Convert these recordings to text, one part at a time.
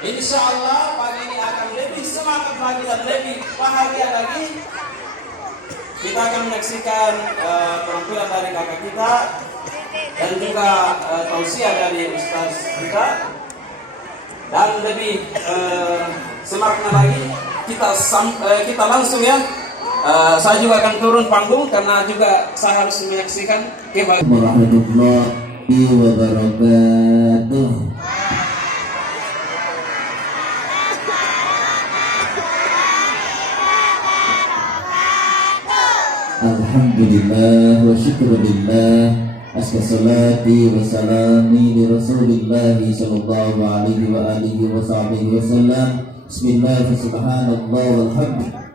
Insya Allah pagi ini akan lebih semangat lagi dan lebih bahagia lagi. Kita akan menyaksikan penampilan dari kakak kita dan juga tausiah dari Ustaz kita. Dan lebih semangatnya lagi kita langsung ya. Saya juga akan turun panggung karena juga saya harus menyaksikan warahmatullahi wabarakatuh. Alhamdulillah wa syukurillah, assalati wa salami li Rasulillah sallallahu alaihi wa alihi wa sahbihi wa sallam. Bismillah, subhanallah, walhamdulillah.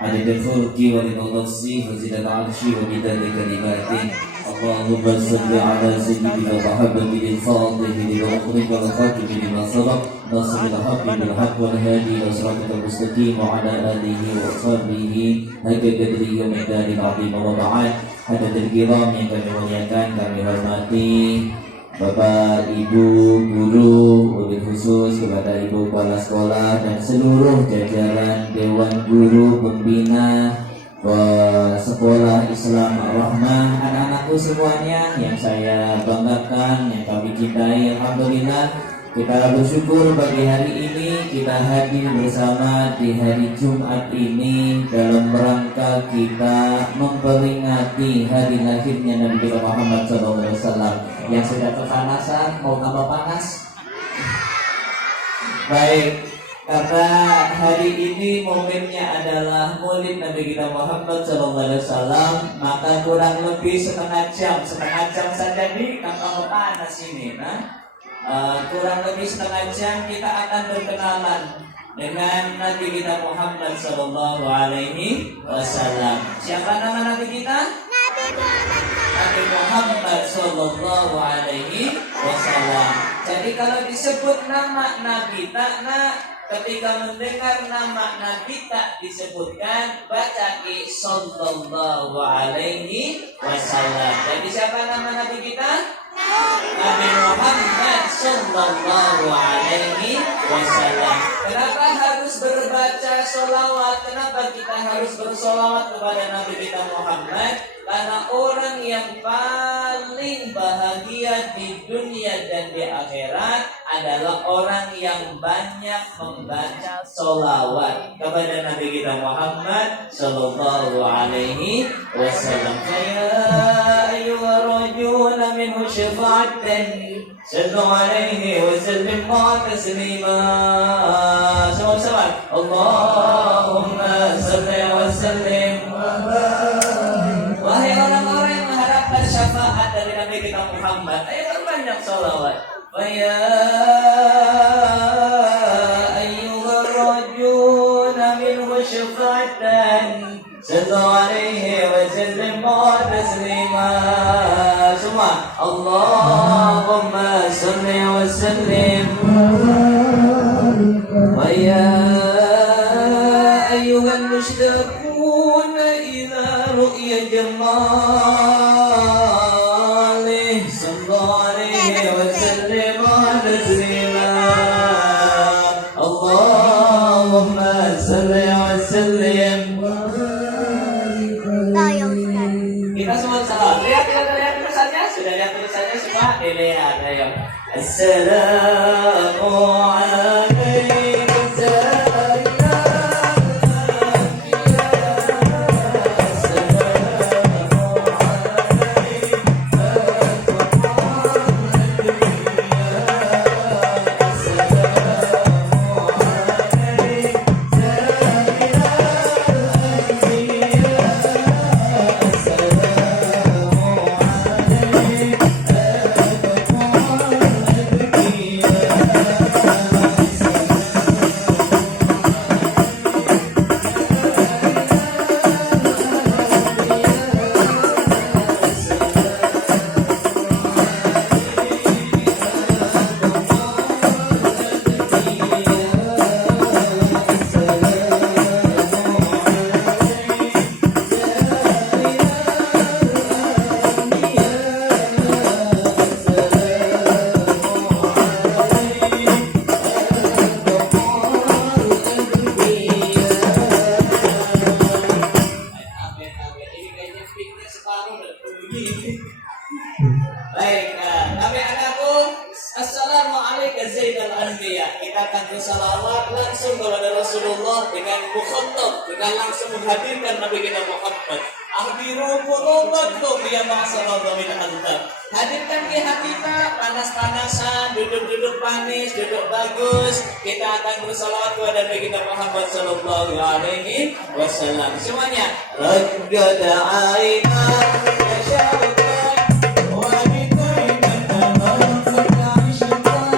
عدد الخلق ورضا نفسي وزنة عرشي ومداد كلماتي. اللهم صل على سيدنا محمد الفاتح لما أغلق والخاتم لما سبق ناصر الحق بالحق والهادي إلى صراطك المستقيم وعلى آله وصحبه حق قدره ومقداره العظيم. وبعد hadirin kiram yang kami muliakan, kami hormati Bapak, Ibu, Guru, wabil khusus kepada Ibu Kepala Sekolah dan seluruh jajaran Dewan Guru Pembina Sekolah Islam Ar-Rahmah, anak-anakku semuanya yang saya banggakan, yang kami cintai. Alhamdulillah, kita bersyukur pagi hari ini kita hadir bersama di hari Jumat ini dalam rangka kita memperingati hari lahirnya Nabi kita Muhammad SAW. Yang sudah kepanasan mau tambah panas? Baik, karena hari ini momennya adalah Maulid Nabi kita Muhammad SAW, maka kurang lebih setengah jam saja nih tambah panas ini. Kurang lebih setengah jam kita akan berkenalan dengan Nabi kita Muhammad Sallallahu Alaihi Wasallam. Siapa nama Nabi kita? Nabi Muhammad Sallallahu Alaihi Wasallam. Jadi kalau disebut nama Nabi tak ketika mendengar nama Nabi tak disebutkan, baca ki Sallallahu Alaihi Wasallam. Jadi siapa nama Nabi kita? Nabi Muhammad Sallallahu Alaihi Wasallam. Kenapa harus berbaca sholawat? Kenapa kita harus bersolawat kepada Nabi kita Muhammad? Karena orang yang paling bahagia di dunia dan di akhirat adalah orang yang banyak membaca sholawat kepada Nabi kita Muhammad Sallallahu Alaihi Wasallam. Ya ayyuharrajuna minhu syafa'atan sallu alaihi wa sallimu taslima. Sama-sama Allahumma salli wa sallim. Wahai orang-orang yang mengharapkan syafaat dari Nabi kita Muhammad, ayo perbanyak sholawat. Ya ayyuharrajuna minhu syafa'atan sallu alaihi wa sallimu taslima. Semua Allahumma salli wa sallim. Wa ya ayyuhal mushtaqun idza ru'ya jamalih sallu alaihi wa sallimu taslima. Allahumma salli wa sallim. Kita semua salam. Lihat tulisannya. Sudah lihat tulisannya semua? Dilihat, ayo. Assalamu alaikum. Allah dengan mukhatab, dengan langsung menghadirkan Nabi kita Muhammad. Ahbirukumullah ya ma'asallallahu min Allah. Hadirkan ke kita panas-panasan, duduk-duduk manis, duduk bagus. Kita akan bersalawat kepada Nabi kita Muhammad sallallahu alaihi wasallam. Semuanya. Raggad aina ya syaitan wa bitaina ma syaitan.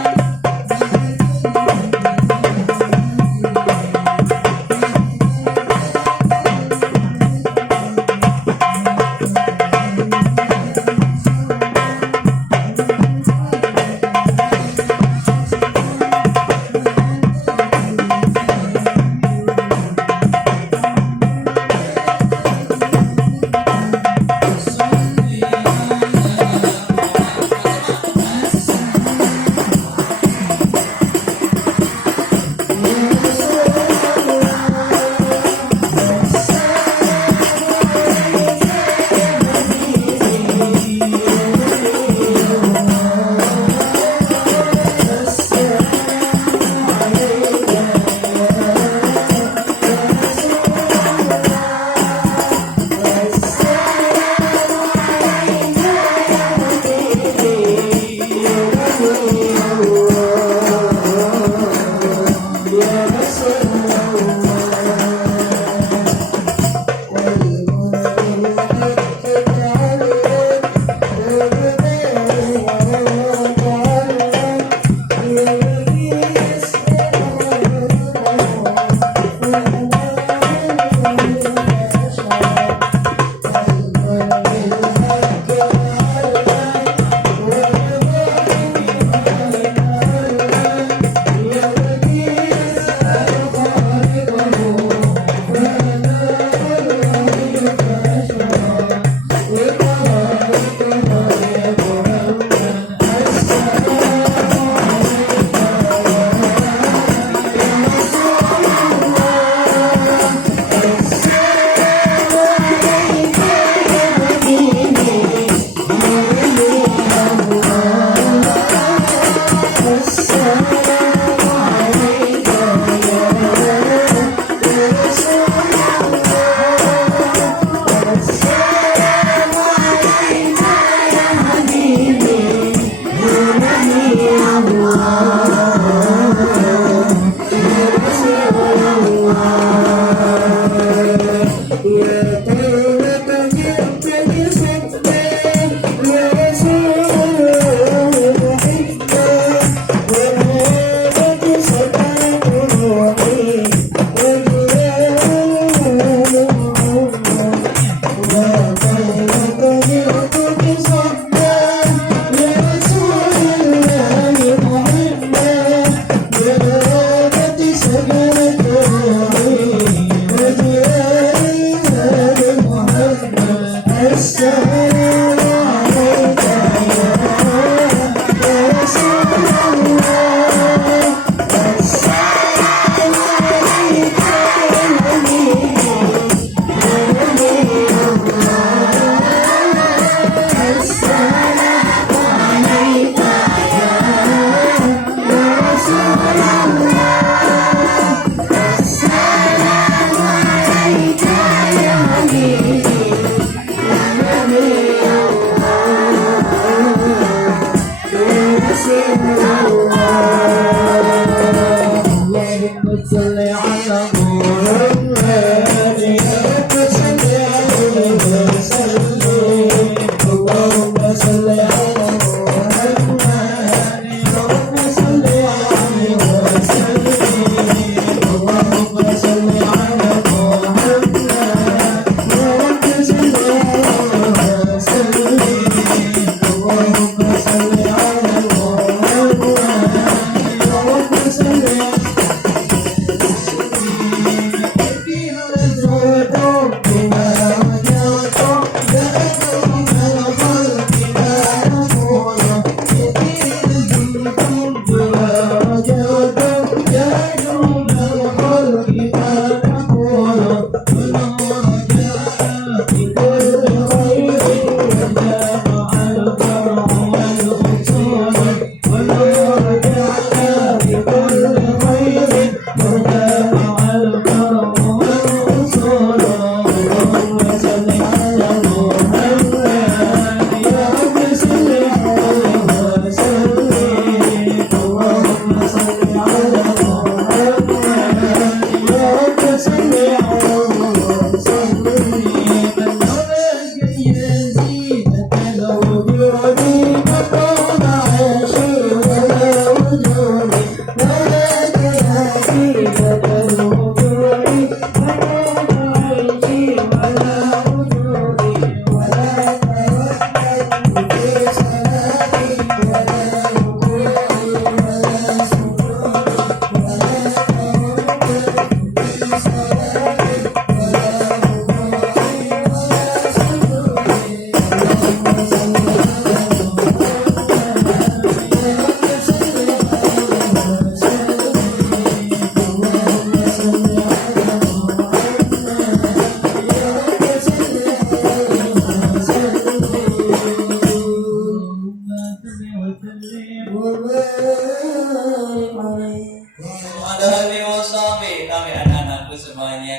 Kami anak-anakku semuanya.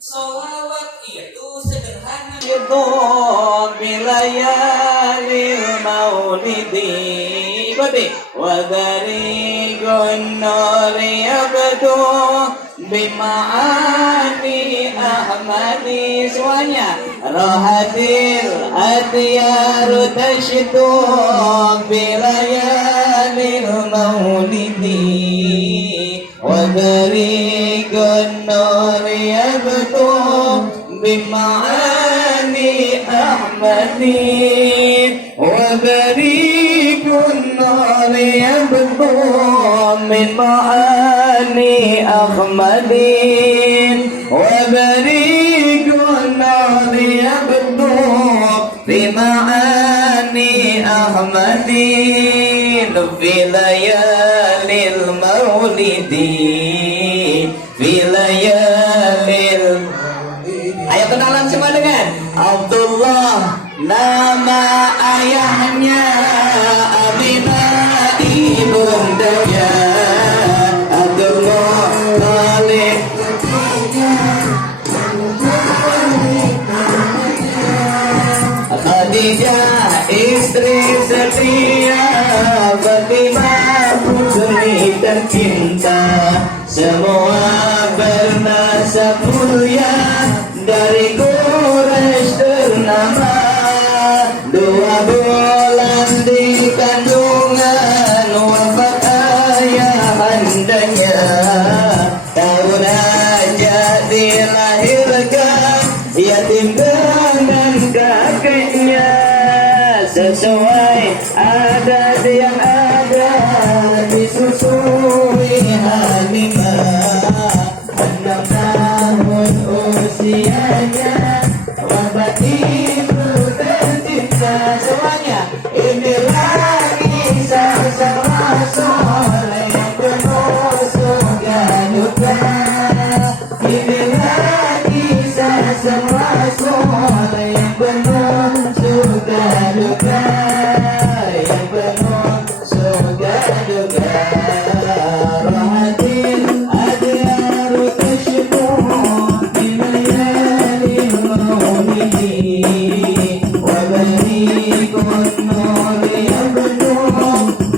Solawat itu sederhana. Itu bilayalil maulidi. Ikuti. Wadari gunuri abdu bima'ani ahmadi. Semuanya. Rohatil adyaru tashidu bilayalil maulidi. وبريق النار يبدو بمعاني أحمدي وبريق النار يبدو من معاني أحمدي وبريق النار يبدو بمعاني أحمدي في ليالي المولد في ليالي Ayo kenalan semua dengan Abdullah, nama ayahnya Aminah ibundanya Abdullah Khalid Khadijah istri setia Fatimah putri tercinta semua bernasab mulia dari Quraisy ternama 2 bulan di kandungan wafat ayahandanya tahun aja dilahirkan yatim dengan kakeknya sesuai adat yang ada disusui Halimah 6 tahun usianya wafat ibu tercinta semuanya inilah kisah sang Rasul yang penuh surga duka inilah kisah sang Rasul yang penuh surga duka yang penuh surga duka rahatin adyaru tashku bilayali maulidi wa barikun nuri yabdu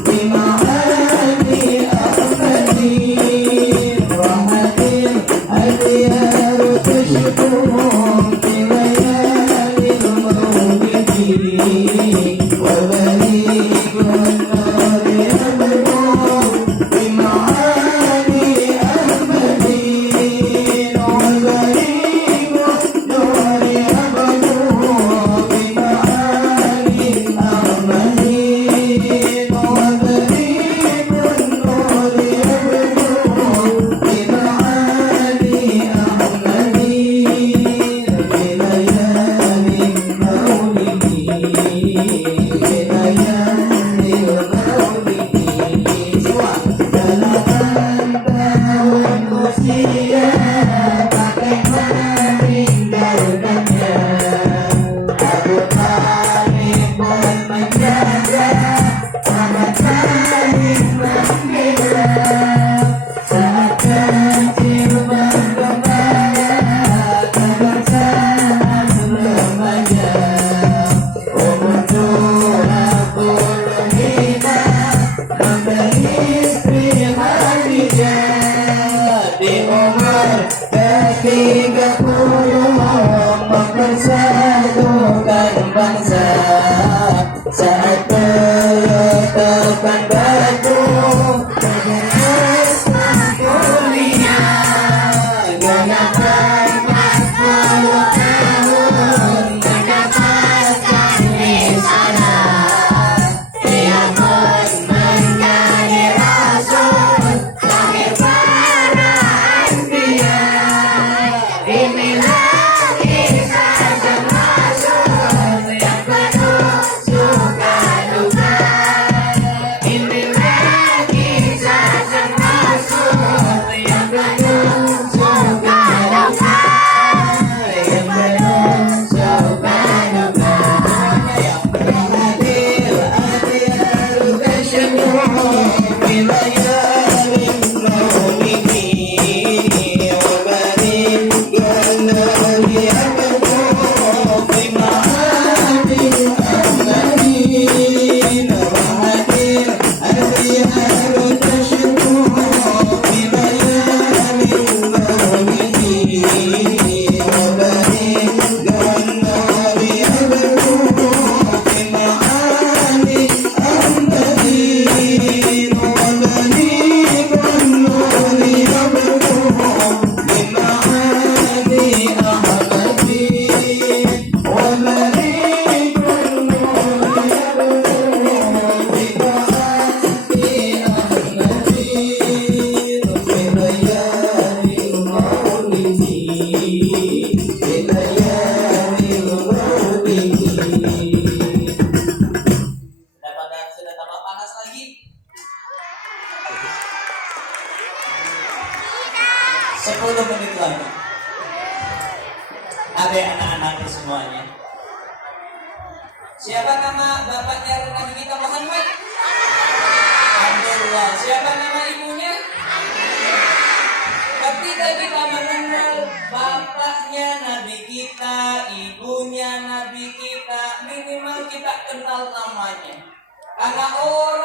bima'ani ahmadi rahatin adyaru tashku bilayali maulidi wa barikun nuri yabdu ke-30 mempersatukan bangsa saat meletakkan batu kuliah genapkan 40 tahun mendapatkan risalah ia pun menjadi rasul lahir para anbiya inilah kisah sang rasul yang penuh suka duka inilah kisah sang rasul yang penuh suka duka yang penuh suka duka yang beradil adil tasyammu bilayarin mu'minin wa barin ganari abdu bima'adil amnarin wa hadil adil tasyammu bilayarin mu'minin wa barin ganari abdu bima'adil amnarin wa barin ganari abdu bima'adil ahmadin wa barin sudah tambah panas lagi. 10 menit lagi. Ada anak-anaknya semuanya. Siapa nama bapaknya Nabi kita Muhammad? Abdullah. Siapa nama ibunya? Ketika kita mengenal bapaknya Nabi kita, ibunya Nabi kita, minimal kita kenal namanya. Karena orang